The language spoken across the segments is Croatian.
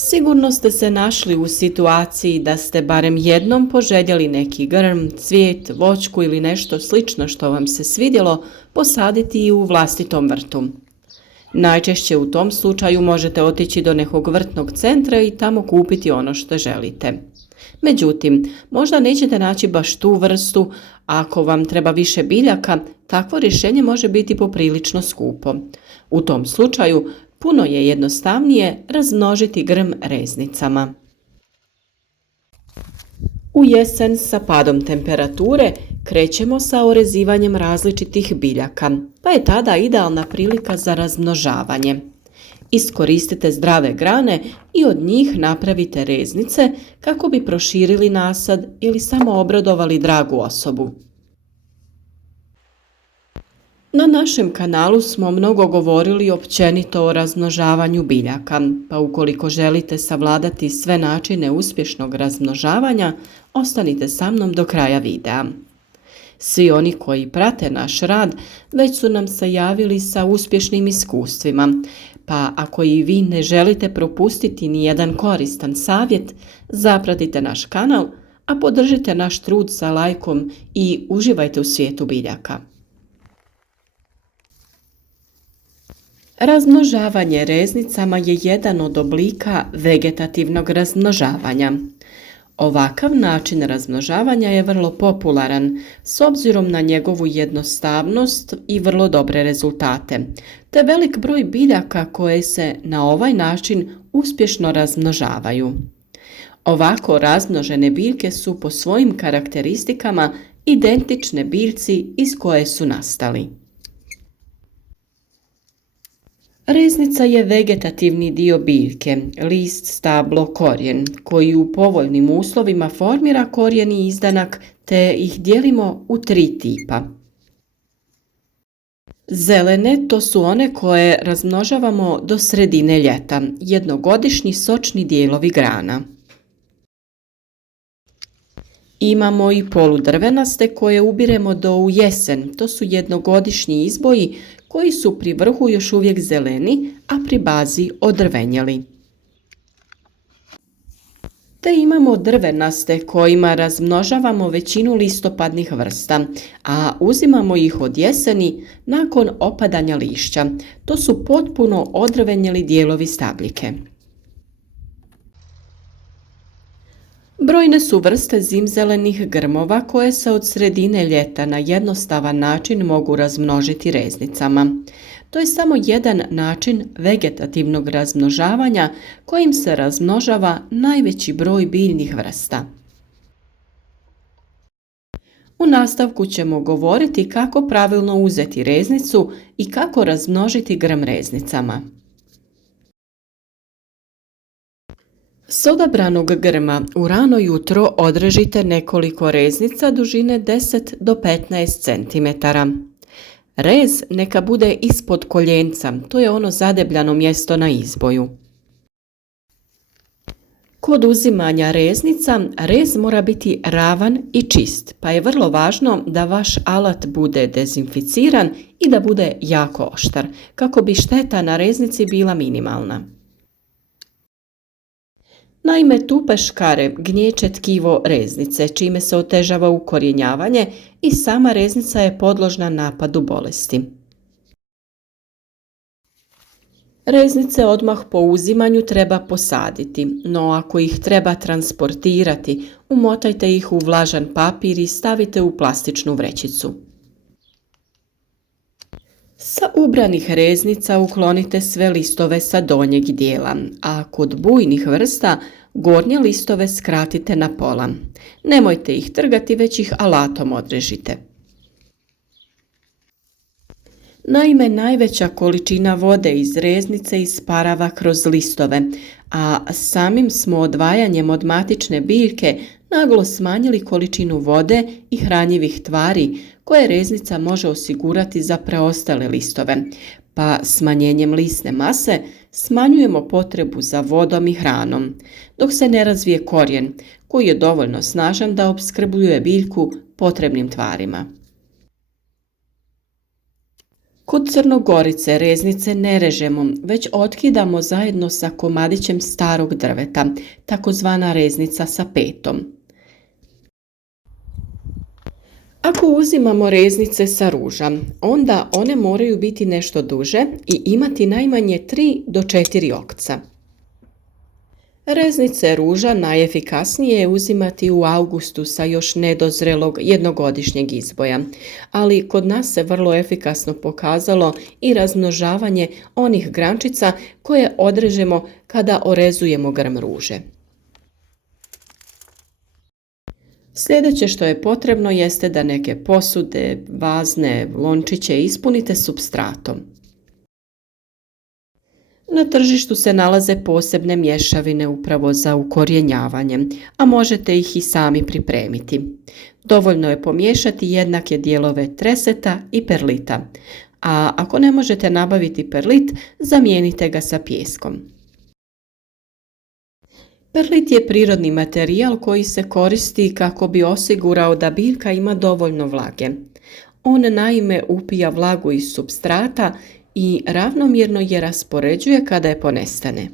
Sigurno ste se našli u situaciji da ste barem jednom poželjeli neki grm, cvijet, voćku ili nešto slično što vam se svidjelo posaditi i u vlastitom vrtu. Najčešće u tom slučaju možete otići do nekog vrtnog centra i tamo kupiti ono što želite. Međutim, možda nećete naći baš tu vrstu, a ako vam treba više biljaka, takvo rješenje može biti poprilično skupo. U tom slučaju, puno je jednostavnije razmnožiti grm reznicama. U jesen sa padom temperature krećemo sa orezivanjem različitih biljaka, pa je tada idealna prilika za razmnožavanje. Iskoristite zdrave grane i od njih napravite reznice kako bi proširili nasad ili samo obradovali dragu osobu. Na našem kanalu smo mnogo govorili općenito o razmnožavanju biljaka, pa ukoliko želite savladati sve načine uspješnog razmnožavanja, ostanite sa mnom do kraja videa. Svi oni koji prate naš rad već su nam se javili sa uspješnim iskustvima, pa ako i vi ne želite propustiti ni jedan koristan savjet, zapratite naš kanal, a podržite naš trud sa lajkom i uživajte u svijetu biljaka. Razmnožavanje reznicama je jedan od oblika vegetativnog razmnožavanja. Ovakav način razmnožavanja je vrlo popularan s obzirom na njegovu jednostavnost i vrlo dobre rezultate, te velik broj biljaka koje se na ovaj način uspješno razmnožavaju. Ovako razmnožene biljke su po svojim karakteristikama identične biljci iz koje su nastali. Reznica je vegetativni dio biljke, list, stablo, korijen, koji u povoljnim uslovima formira korijen i izdanak, te ih dijelimo u 3 tipa. Zelene, to su one koje razmnožavamo do sredine ljeta, jednogodišnji sočni dijelovi grana. Imamo i poludrvenaste koje ubiremo do u jesen, to su jednogodišnji izboji koji su pri vrhu još uvijek zeleni, a pri bazi odrvenjeli. Te imamo drvenaste kojima razmnožavamo većinu listopadnih vrsta, a uzimamo ih od jeseni nakon opadanja lišća. To su potpuno odrvenjeli dijelovi stabljike. Brojne su vrste zimzelenih grmova koje se od sredine ljeta na jednostavan način mogu razmnožiti reznicama. To je samo jedan način vegetativnog razmnožavanja kojim se razmnožava najveći broj biljnih vrsta. U nastavku ćemo govoriti kako pravilno uzeti reznicu i kako razmnožiti grm reznicama. S odabranog grma u rano jutro odrežite nekoliko reznica dužine 10 do 15 cm. Rez neka bude ispod koljenca, to je ono zadebljano mjesto na izboju. Kod uzimanja reznica, rez mora biti ravan i čist, pa je vrlo važno da vaš alat bude dezinficiran i da bude jako oštar, kako bi šteta na reznici bila minimalna. Naime, tupe škare gnječe tkivo reznice, čime se otežava ukorijenjavanje i sama reznica je podložna napadu bolesti. Reznice odmah po uzimanju treba posaditi, no ako ih treba transportirati, umotajte ih u vlažan papir i stavite u plastičnu vrećicu. Sa ubranih reznica uklonite sve listove sa donjeg dijela, a kod bujnih vrsta gornje listove skratite na pola. Nemojte ih trgati, već ih alatom odrežite. Naime, najveća količina vode iz reznice isparava kroz listove, a samim smo odvajanjem od matične biljke naglo smanjili količinu vode i hranjivih tvari koje reznica može osigurati za preostale listove, pa smanjenjem lisne mase smanjujemo potrebu za vodom i hranom, dok se ne razvije korijen koji je dovoljno snažan da opskrbljuje biljku potrebnim tvarima. Kod Crnogorice reznice ne režemo, već otkidamo zajedno sa komadićem starog drveta, takozvana reznica sa petom. Ako uzimamo reznice sa ruža, onda one moraju biti nešto duže i imati najmanje 3 do 4 okca. Reznice ruža najefikasnije je uzimati u augustu sa još nedozrelog jednogodišnjeg izboja, ali kod nas se vrlo efikasno pokazalo i razmnožavanje onih grančica koje odrežemo kada orezujemo grm ruže. Sljedeće što je potrebno jeste da neke posude, vazne, lončiće ispunite supstratom. Na tržištu se nalaze posebne mješavine upravo za ukorjenjavanje, a možete ih i sami pripremiti. Dovoljno je pomiješati jednake dijelove treseta i perlita, a ako ne možete nabaviti perlit, zamijenite ga sa pijeskom. Perlit je prirodni materijal koji se koristi kako bi osigurao da biljka ima dovoljno vlage. On naime upija vlagu iz supstrata i ravnomjerno je raspoređuje kada je ponestane.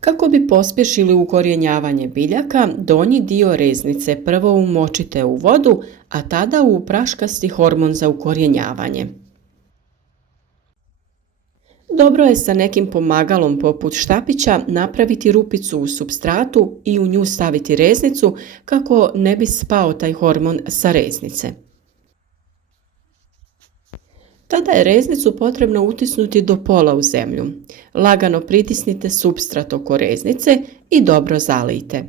Kako bi pospješili ukorjenjavanje biljaka, donji dio reznice prvo umočite u vodu, a tada u praškasti hormon za ukorjenjavanje. Dobro je sa nekim pomagalom poput štapića napraviti rupicu u supstratu i u nju staviti reznicu kako ne bi spao taj hormon sa reznice. Tada je reznicu potrebno utisnuti do pola u zemlju. Lagano pritisnite supstrat oko reznice i dobro zalijte.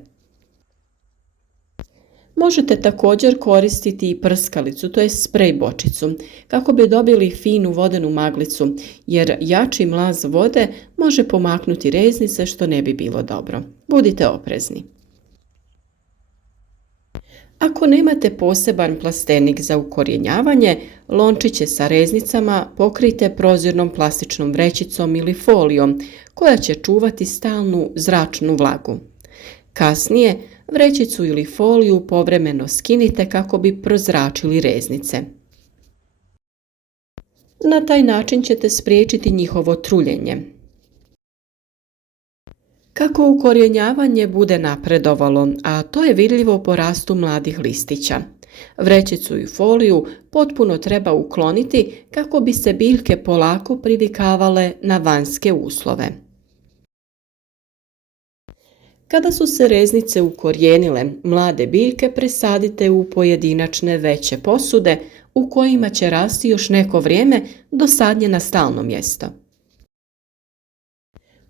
Možete također koristiti i prskalicu, to je sprej bočicu, kako bi dobili finu vodenu maglicu, jer jači mlaz vode može pomaknuti reznice što ne bi bilo dobro. Budite oprezni. Ako nemate poseban plastenik za ukorjenjavanje, lončiće sa reznicama pokrijte prozirnom plastičnom vrećicom ili folijom koja će čuvati stalnu zračnu vlagu. Kasnije vrećicu ili foliju povremeno skinite kako bi prozračili reznice. Na taj način ćete spriječiti njihovo truljenje. Kako ukorjenjavanje bude napredovalo, a to je vidljivo po rastu mladih listića. Vrećicu i foliju potpuno treba ukloniti kako bi se biljke polako privikavale na vanjske uslove. Kada su se reznice ukorijenile, mlade biljke presadite u pojedinačne veće posude u kojima će rasti još neko vrijeme do sadnje na stalno mjesto.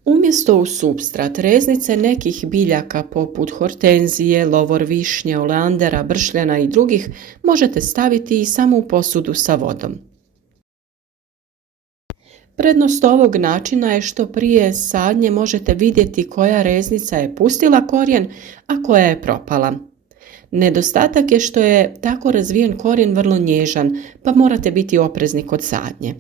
Umjesto u supstrat reznice nekih biljaka poput hortenzije, lovor višnje, oleandera, bršljana i drugih možete staviti i samo u posudu sa vodom. Prednost ovog načina je što prije sadnje možete vidjeti koja reznica je pustila korijen, a koja je propala. Nedostatak je što je tako razvijen korijen vrlo nježan, pa morate biti oprezni kod sadnje.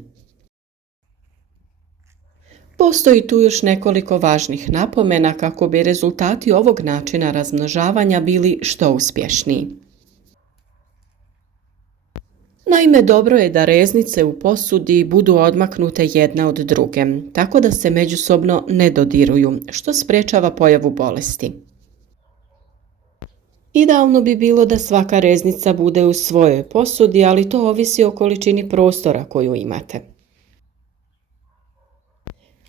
Postoji tu još nekoliko važnih napomena kako bi rezultati ovog načina razmnožavanja bili što uspješniji. Naime, dobro je da reznice u posudi budu odmaknute jedna od druge, tako da se međusobno ne dodiruju, što sprječava pojavu bolesti. Idealno bi bilo da svaka reznica bude u svojoj posudi, ali to ovisi o količini prostora koju imate.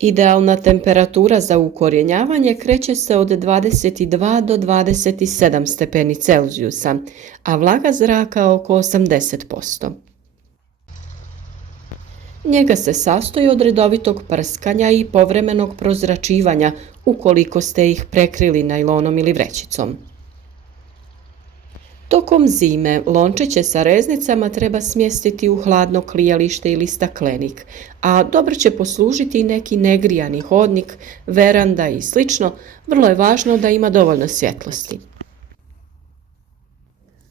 Idealna temperatura za ukorjenjavanje kreće se od 22 do 27 stepeni Celzijusa, a vlaga zraka oko 80%. Njega se sastoji od redovitog prskanja i povremenog prozračivanja ukoliko ste ih prekrili najlonom ili vrećicom. Tokom zime lončiće sa reznicama treba smjestiti u hladno klijalište ili staklenik, a dobro će poslužiti i neki negrijani hodnik, veranda i sl. Vrlo je važno da ima dovoljno svjetlosti.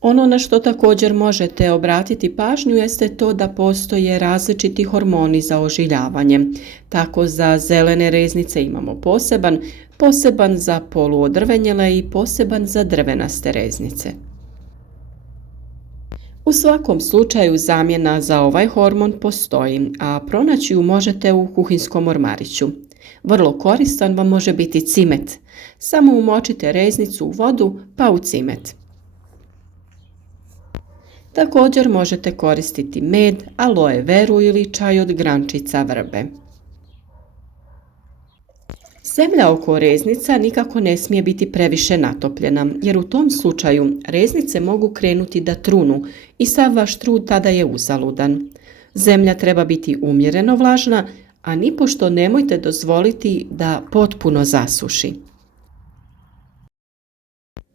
Ono na što također možete obratiti pažnju jeste to da postoje različiti hormoni za ožiljavanje. Tako za zelene reznice imamo poseban za poluodrvenjele i poseban za drvenaste reznice. U svakom slučaju zamjena za ovaj hormon postoji, a pronaći ju možete u kuhinskom ormariću. Vrlo koristan vam može biti cimet. Samo umočite reznicu u vodu pa u cimet. Također možete koristiti med, aloe veru ili čaj od grančica vrbe. Zemlja oko reznica nikako ne smije biti previše natopljena, jer u tom slučaju reznice mogu krenuti da trunu i sav vaš trud tada je uzaludan. Zemlja treba biti umjereno vlažna, a nipošto nemojte dozvoliti da potpuno zasuši.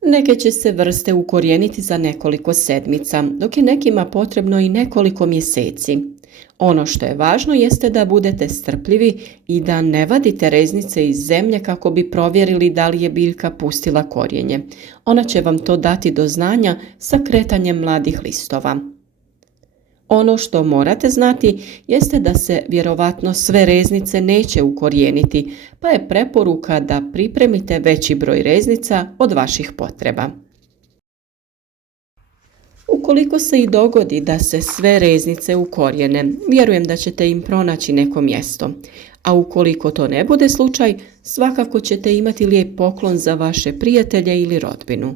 Neke će se vrste ukorijeniti za nekoliko sedmica, dok je nekima potrebno i nekoliko mjeseci. Ono što je važno jeste da budete strpljivi i da ne vadite reznice iz zemlje kako bi provjerili da li je biljka pustila korijenje. Ona će vam to dati do znanja sa kretanjem mladih listova. Ono što morate znati jeste da se vjerovatno sve reznice neće ukorijeniti, pa je preporuka da pripremite veći broj reznica od vaših potreba. Ukoliko se i dogodi da se sve reznice ukorijene, vjerujem da ćete im pronaći neko mjesto. A ukoliko to ne bude slučaj, svakako ćete imati lijep poklon za vaše prijatelje ili rodbinu.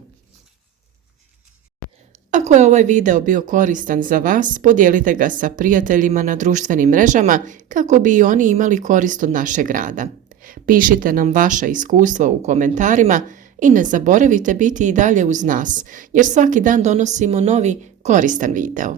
Ako je ovaj video bio koristan za vas, podijelite ga sa prijateljima na društvenim mrežama kako bi i oni imali korist od našeg rada. Pišite nam vaša iskustva u komentarima i ne zaboravite biti i dalje uz nas, jer svaki dan donosimo novi koristan video.